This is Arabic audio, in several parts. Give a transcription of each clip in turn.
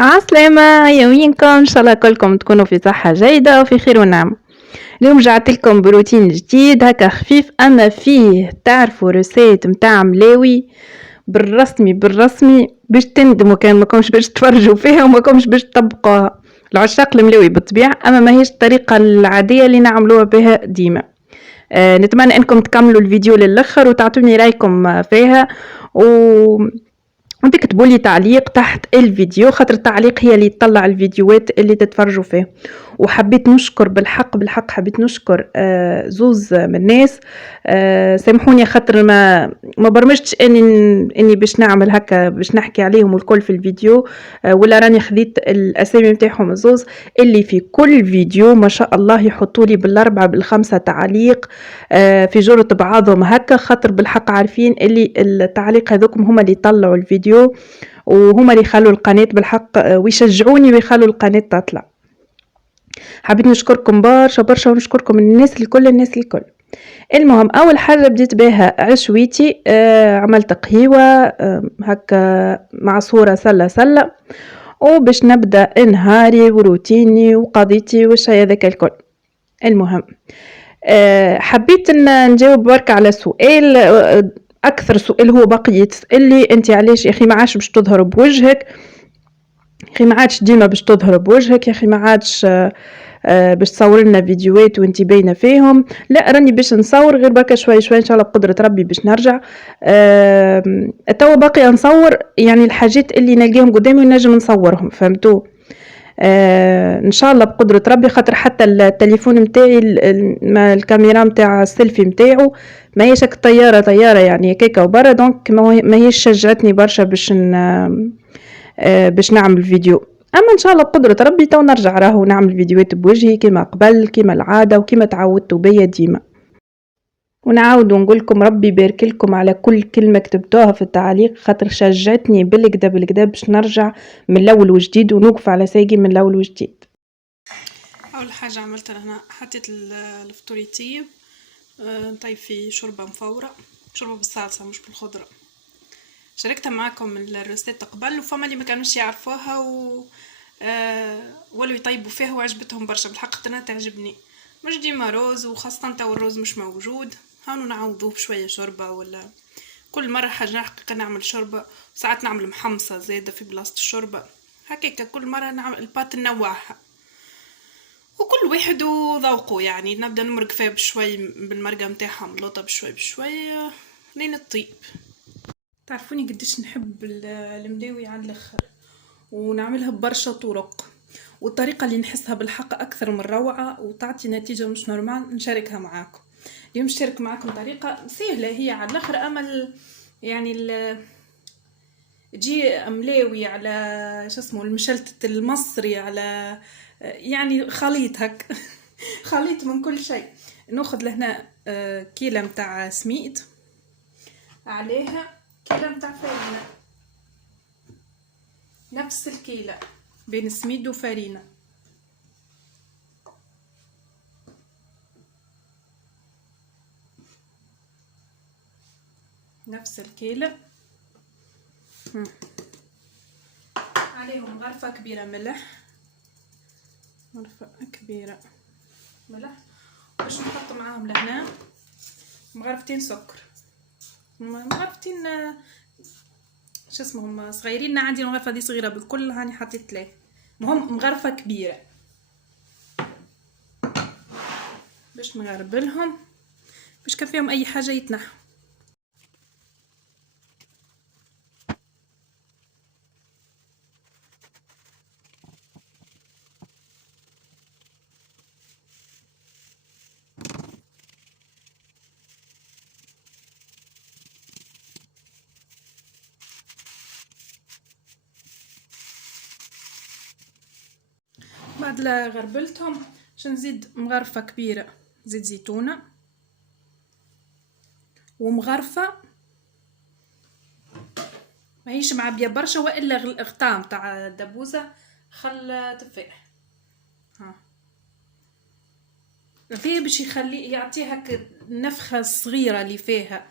عسلامة، يومينكم إن شاء الله كلكم تكونوا في صحة جيدة وفي خير ونعمة. اليوم رجعت لكم بروتين جديد هكا خفيف أما فيه تعرفوا روسيت متاع ملاوي بالرسمي باش تندموا كان ما كومش باش تفرجوا فيها وما كومش باش تطبقوها. العشاق الملاوي بالطبيعة، أما ما هيش الطريقة العادية اللي نعملوها بها ديما. نتمنى انكم تكملوا الفيديو للاخر وتعطوني رايكم فيها وتكتبوا لي تعليق تحت الفيديو، خاطر التعليق هي اللي تطلع الفيديوهات اللي تتفرجوا فيه. وحبيت نشكر بالحق حبيت نشكر زوز من الناس. سامحوني خاطر ما برمجتش اني باش نعمل هكا باش نحكي عليهم الكل في الفيديو. ولا راني خذيت الاسامي نتاعهم الزوز اللي في كل فيديو ما شاء الله يحطوا لي بالاربعه بالخمسه تعليق في جرة بعضهم هكا، خاطر بالحق عارفين اللي التعليق هذوكم هما اللي يطلعوا الفيديو وهما اللي يخلوا القناة بالحق ويشجعوني ويخلوا القناة تطلع. حبيت نشكركم برشا ونشكركم الناس الكل. المهم اول حاجه بديت بها عشويتي، عملت قهيوه هكا معصوره سله وباش نبدا نهاري وروتيني وقضيتي والشي هذاك الكل. المهم حبيت ان نجاوب برك على سؤال، اكثر سؤال هو بقي يتسألني انت علاش يا اخي ما عادش باش تظهر بوجهك، يا اخي ما عادش ديما باش تظهر بوجهك، يا اخي ما عادش باش تصور لنا فيديوهات وانت باينه فيهم. لا راني باش نصور غير بركه شوي ان شاء الله بقدره ربي باش نرجع. توا باقي نصور يعني الحاجات اللي نلقاهم قدامي ونجم نصورهم، فهمتوا؟ ان شاء الله بقدره ربي، خاطر حتى التليفون نتاعي الكاميرا نتاع السيلفي نتاعو ما هيش طياره يعني هكاكا وبرا، دونك ما هيش شجعتني برشا باش نعمل فيديو. اما ان شاء الله بقدره ربي تو نرجع راهو نعمل فيديوهات بوجهي كما قبل كما العاده وكما تعودتوا بيا ديما. ونعاود ونقول لكم ربي يبارك لكم على كل كلمه كتبتوها في التعليق، خاطر شجعتني بالكدا باش نرجع من الاول وجديد ونوقف على ساقي من الاول وجديد. اول حاجه عملتها هنا حطيت الفطور يطيب، نطيب فيه شوربه مفوره، شوربه بالصلصه مش بالخضره. شاركتها معاكم الريسيت قبل وفما اللي ما كانوش يعرفوها ولو يطيبوا فيها وعجبتهم برشا، بالحق انا تعجبني مش ديما روز، وخاصه تو الروز مش موجود هانو نعوضوه بشويه شوربه، ولا كل مره حاجه حقيقه نعمل شوربه، ساعات نعمل محمصه زايده في بلاصه الشوربه، هكاك كل مره نعمل البات ننوعها وكل واحد وذوقه. يعني نبدا نمرق فيها بشوي بالمرقه نتاعها ملوطه بشوي لين الطيب. تعرفوني قديش نحب الملاوي على الاخر ونعملها ببرشا طرق، والطريقه اللي نحسها بالحق اكثر من روعه وتعطي نتيجه مش نورمال نشاركها معاكم. اليوم نشارك معاكم طريقه سهله هي على الاخر، اما يعني تجي ملاوي على شو اسمه المشلتت المصري على يعني خليط هك خليط من كل شيء. ناخذ لهنا كيلة متاع سميد، عليها كيلة متاع فرينة، نفس الكيلة بين سميد وفرينة، نفس الكيلة. عليهم غرفة كبيرة ملح، غرفة كبيرة ملح، باش نحط معاهم لهنا مغرفتين سكر، مغرفتين شو اسمهم صغيرين، عندي المغرفة دي صغيرة بالكل هاني حطيت له، مهم مغرفة كبيرة باش نغربلهم باش كان فيهم اي حاجة يتنحوا. بعد لا غربلتهم نزيد مغرفة كبيرة زيت زيتونة، ومغرفة ماهيش معبية برشا والا غطام تاع دبوزة خل تفاح، فيه باش يخلي يعطيها النفخة الصغيرة اللي فيها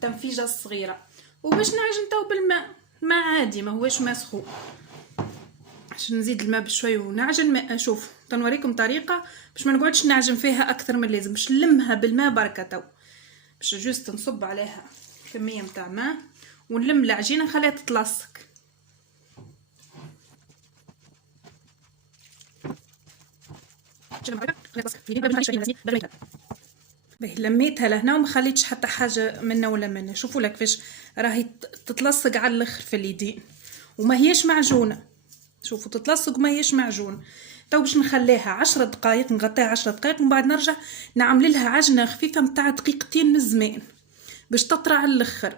تنفيجة الصغيرة، وباش نعجن تو بالماء، ماء عادي ما هوش ماء سخون. باش نزيد الماء بشوي ونعجن. شوف تنوريكم طريقه باش ما نقعدش نعجن فيها اكثر من اللازم، باش نلمها بالماء بركه. تو باش جوست نصب عليها كميه متاع ماء ونلم العجينه نخليها تتلصق. باهي لميتها لهنا وما خليتش حتى حاجه منا ولا منا. شوفوا لك كيفاش راهي تتلصق على الاخر في اليدين وما هيش معجونه. شوفوا تتلصق وما هيش معجون. تو باش نخليها 10 دقائق، نغطيها 10 دقائق ومن بعد نرجع نعمل لها عجنه خفيفه متاع دقيقتين من الزمان باش تطرى على الاخر.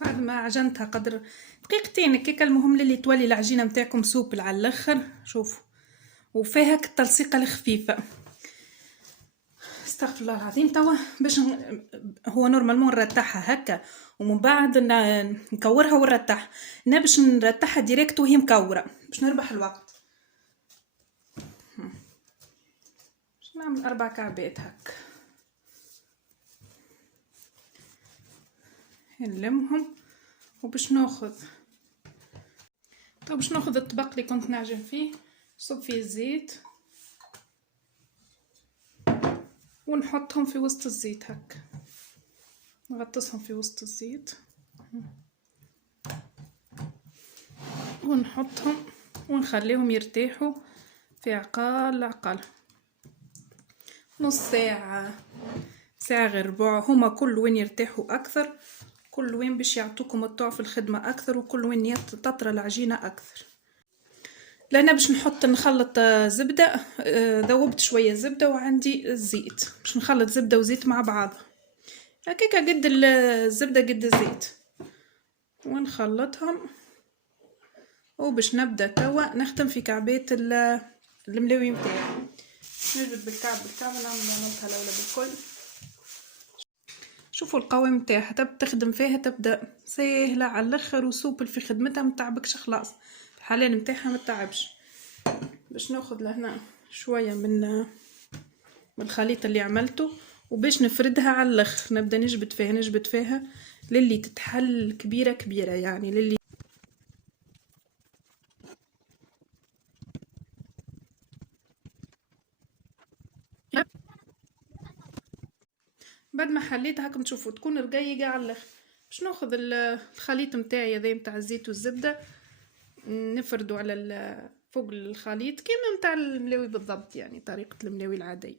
بعد ما عجنتها قدر دقيقتين هكاك، المهم للي تولي العجينه متاعكم سوبل على الاخر. شوفوا وفيها التلصيقه الخفيفه. استغفر الله العظيم. توا باش هو نورمالمون نرتاحها هكا ومن بعد نكورها ونرتاح. انا باش نرتاحها ديريكت وهي مكوره باش نربح الوقت. باش نعمل 4 كعبات هكا نلمهم. وباش ناخذ باش ناخذ الطبق اللي كنت نعجن فيه، نصب فيه الزيت ونحطهم في وسط الزيت هكا، نغطسهم في وسط الزيت ونحطهم ونخليهم يرتاحوا في عقال نص ساعة، ساعة غير ربع. هما كل وين يرتاحوا أكثر كل وين باش يعطوكم الطعم في الخدمة أكثر وكل وين تطرى العجينة أكثر. لأنا باش نخلط زبدة، ذوبت شوية زبدة وعندي الزيت باش نخلط زبدة وزيت مع بعض هكاكا قد الزبدة قد الزيت ونخلطهم. وباش نبدأ توا نختم في كعبات الملاوي متاعي. نجبد بالكعب نعملها الأولى بالكل. شوفوا القوام متاعها تخدم فيها تبدا سهله على الاخر وسوبل في خدمتها، متعبكش خلاص. الحلال متاعها متعبش. باش ناخذ لهنا شويه من الخليط اللي عملته وباش نفردها على الاخر. نبدا نجبد فيها للي تتحل كبيره يعني للي بعد ما حليتها هاكم تشوفوا تكون رقيقه على الاخر. باش ناخذ الخليط متاعي هذا متاع الزيت والزبده نفردو على فوق الخليط كيما متاع الملاوي بالضبط، يعني طريقه الملاوي العاديه.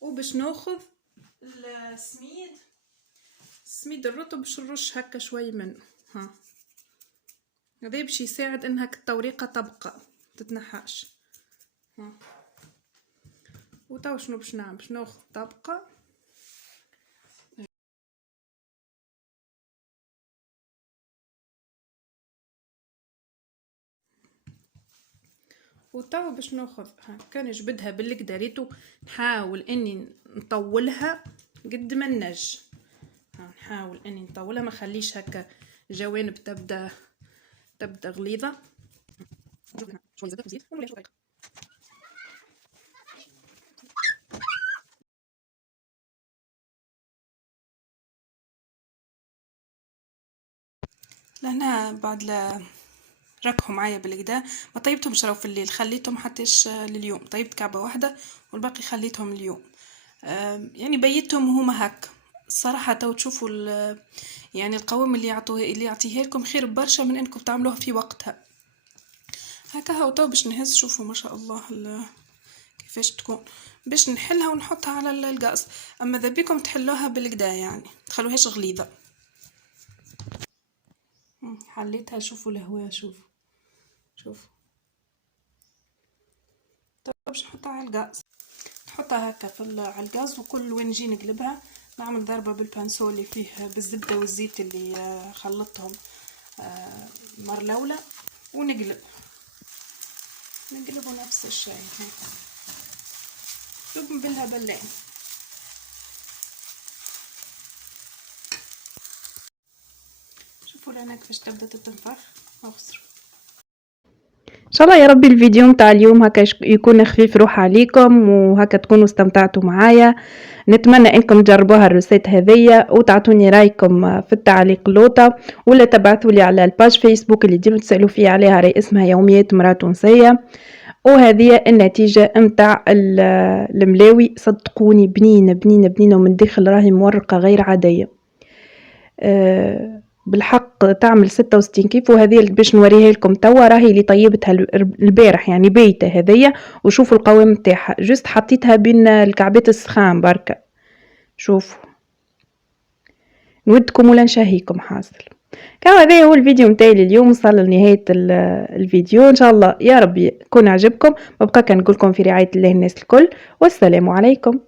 وباش ناخذ السميد الرطب باش نرش هكا شوي منه. هذا باش يساعد انها التوريقه تبقى تتنحاش. وتوا شنو باش نعمل؟ باش ناخذ طبقه وتوا باش ناخذ هكا نجبدها بالكدا. ريتو نحاول اني نطولها قد ما ننجم. نحاول اني نطولها ما خليش هكا جوانب تبدا غليظه. شويه زيت وزيت لهنا. بعد لا ركحوا معايا بالكدا ما طيبتهمش راهو في الليل، خليتهم حتىش لليوم. طيبت كعبه واحده والباقي خليتهم اليوم. يعني بيتهم هما هكا الصراحه. تو تشوفوا يعني القوام اللي يعطيه لكم خير برشا من انكم تعملوها في وقتها هكا. هاو تو باش نهز. شوفوا ما شاء الله كيفاش تكون. باش نحلها ونحطها على الغاز. اما اذا بيكم تحلوها بالكدا يعني تخلوهاش غليظه. حليتها. شوفوا الهواء. شوفوا طيب باش نحطها على الغاز. نحطها هكا على الغاز وكل وين نجي نقلبها نعمل ضربه بالبانسول اللي فيه بالزبده والزيت اللي خلطتهم مره الاولى ونقلب. نقلبه نفس الشيء هيك بنبلها بلين. شوفوا لنا كيفاش تبدا تتنفخ اخسر. ان شاء الله يا ربي الفيديو متاع اليوم هكا يكون خفيف روح عليكم وهكا تكونوا استمتعتوا معايا. نتمنى انكم تجربوها الريسيت هذيا وتعطوني رايكم في التعليق لوطا، ولا تبعثوا لي على الباج فيسبوك اللي ديما تسالوا فيها عليها، راهي اسمها يوميات امراه تونسيه. وهذه النتيجه متاع الملاوي، صدقوني بنينه بنينه بنينه، ومن داخل راهي مورقه غير عاديه. بالحق تعمل 66 كيف. وهذه باش نوريها لكم توا، راهي اللي طيبتها البارح يعني بيته هذيا. وشوفوا القوام نتاعها، جست حطيتها بين الكعبات السخان بركه. شوفوا نودكم ولا نشهيكم حاصل. كان هذا هو الفيديو متاعي اليوم، وصل لنهايه الفيديو. ان شاء الله يا ربي يكون عجبكم. مبقى كنقول لكم في رعايه الله الناس الكل، والسلام عليكم.